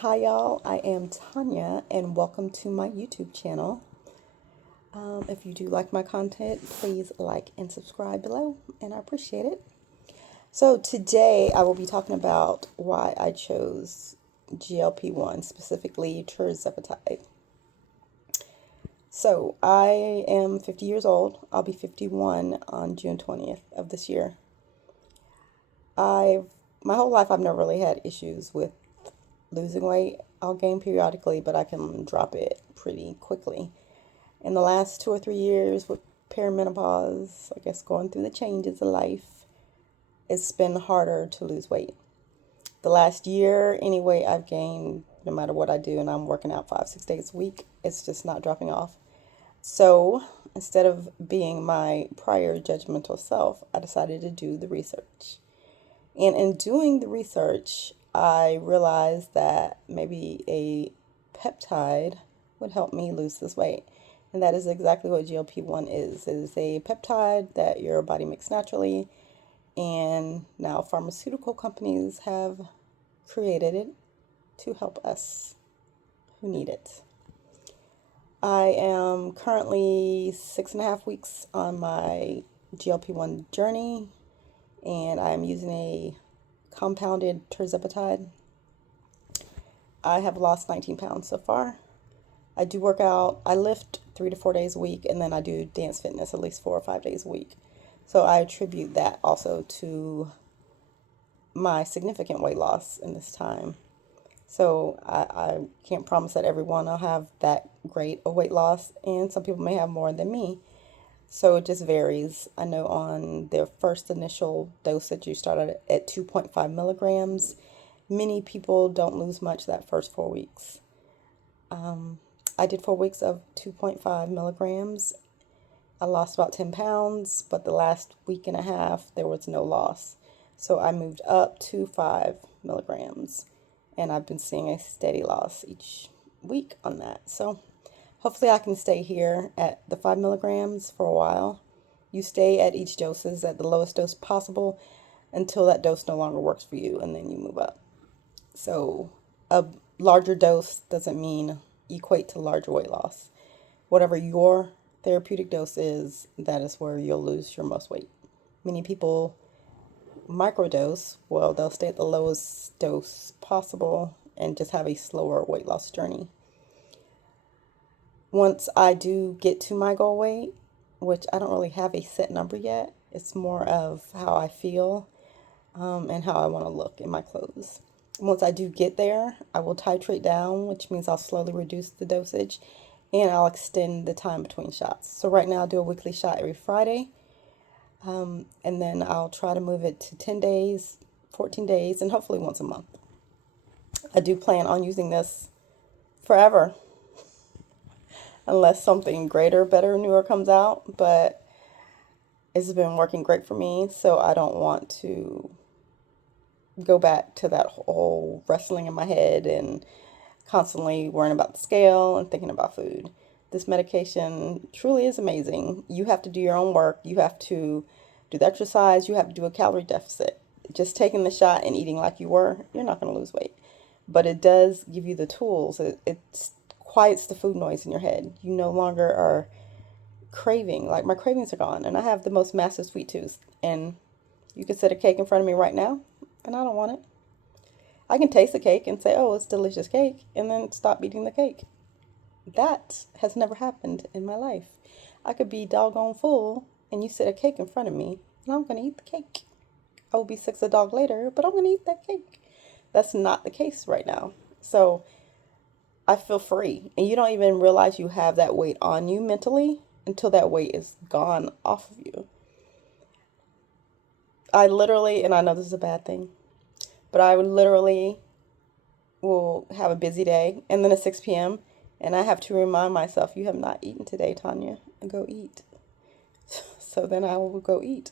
Hi y'all, I am Tanya and welcome to my YouTube channel. If you do like my content, please like and subscribe below and I appreciate it. So today I will be talking about why I chose GLP-1, specifically Tirzepatide. So I am 50 years old. I'll be 51 on June 20th of this year. My whole life I've never really had issues with losing weight. I'll gain periodically, but I can drop it pretty quickly. In the last 2 or 3 years with perimenopause, I guess going through the changes of life, it's been harder to lose weight. The last year, anyway, I've gained no matter what I do, and I'm working out 5, 6 days a week. It's just not dropping off. So instead of being my prior judgmental self, I decided to do the research. And in doing the research, I realized that maybe a peptide would help me lose this weight. And that is exactly what GLP-1 is. It is a peptide that your body makes naturally. And now pharmaceutical companies have created it to help us who need it. I am currently 6.5 weeks on my GLP-1 journey, and I'm using a compounded Tirzepatide. I have lost 19 pounds so far. I do work out. I lift 3 to 4 days a week, and then I do dance fitness at least 4 or 5 days a week. So I attribute that also to my significant weight loss in this time. So I can't promise that everyone will have that great a weight loss, and some people may have more than me. So it just varies. I know on their first initial dosage, you started at 2.5 milligrams. Many people don't lose much that first 4 weeks. I did 4 weeks of 2.5 milligrams. I lost about 10 pounds, but the last week and a half, there was no loss. So I moved up to 5 milligrams, and I've been seeing a steady loss each week on that. So hopefully I can stay here at the 5 milligrams for a while. You stay at each doses at the lowest dose possible until that dose no longer works for you, and then you move up. So a larger dose doesn't mean equate to larger weight loss. Whatever your therapeutic dose is, that is where you'll lose your most weight. Many people microdose, well, they'll stay at the lowest dose possible and just have a slower weight loss journey. Once I do get to my goal weight, which I don't really have a set number yet, it's more of how I feel and how I want to look in my clothes. Once I do get there, I will titrate down, which means I'll slowly reduce the dosage, and I'll extend the time between shots. So right now I'll do a weekly shot every Friday, and then I'll try to move it to 10 days, 14 days, and hopefully once a month. I do plan on using this forever, unless something greater, better, newer comes out, but it's been working great for me, so I don't want to go back to that whole wrestling in my head and constantly worrying about the scale and thinking about food. This medication truly is amazing. You have to do your own work. You have to do the exercise. You have to do a calorie deficit. Just taking the shot and eating like you were, you're not going to lose weight. But it does give you the tools. It quiets the food noise in your head. You no longer are craving. Like my cravings are gone, and I have the most massive sweet tooth. And you could set a cake in front of me right now, and I don't want it. I can taste the cake and say, oh, it's delicious cake, and then stop eating the cake. That has never happened in my life. I could be doggone full, and you set a cake in front of me, and I'm going to eat the cake. I will be sick as a dog later, but I'm going to eat that cake. That's not the case right now. So I feel free, and you don't even realize you have that weight on you mentally until that weight is gone off of you. I literally, and I know this is a bad thing, but I would literally will have a busy day, and then at 6 p.m., and I have to remind myself, you have not eaten today, Tanya, and go eat. So then I will go eat.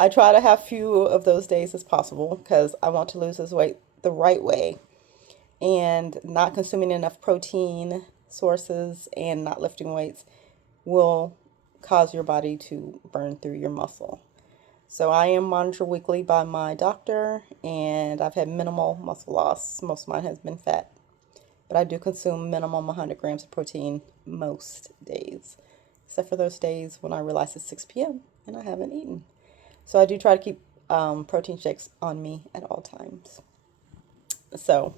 I try to have few of those days as possible because I want to lose this weight the right way, and not consuming enough protein sources and not lifting weights will cause your body to burn through your muscle. So I am monitored weekly by my doctor, and I've had minimal muscle loss. Most of mine has been fat, but I do consume minimum 100 grams of protein most days, except for those days when I realize it's 6 p.m. and I haven't eaten. So I do try to keep protein shakes on me at all times. So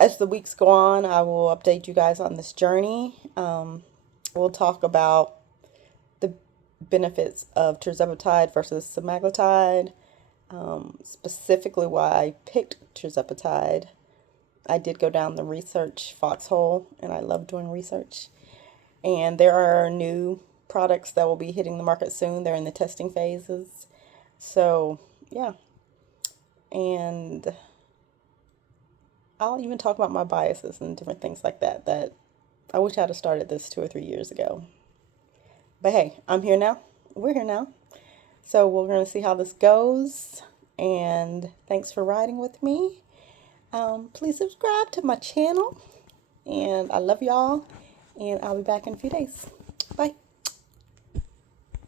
as the weeks go on, I will update you guys on this journey. We'll talk about the benefits of tirzepatide versus semaglutide, specifically why I picked tirzepatide. I did go down the research foxhole, and I love doing research. And there are new products that will be hitting the market soon. They're in the testing phases. So, yeah. And I'll even talk about my biases and different things like that I wish I'd have started this 2 or 3 years ago. But hey, I'm here now. We're here now. So we're going to see how this goes. And thanks for riding with me. Please subscribe to my channel. And I love y'all. And I'll be back in a few days. Bye.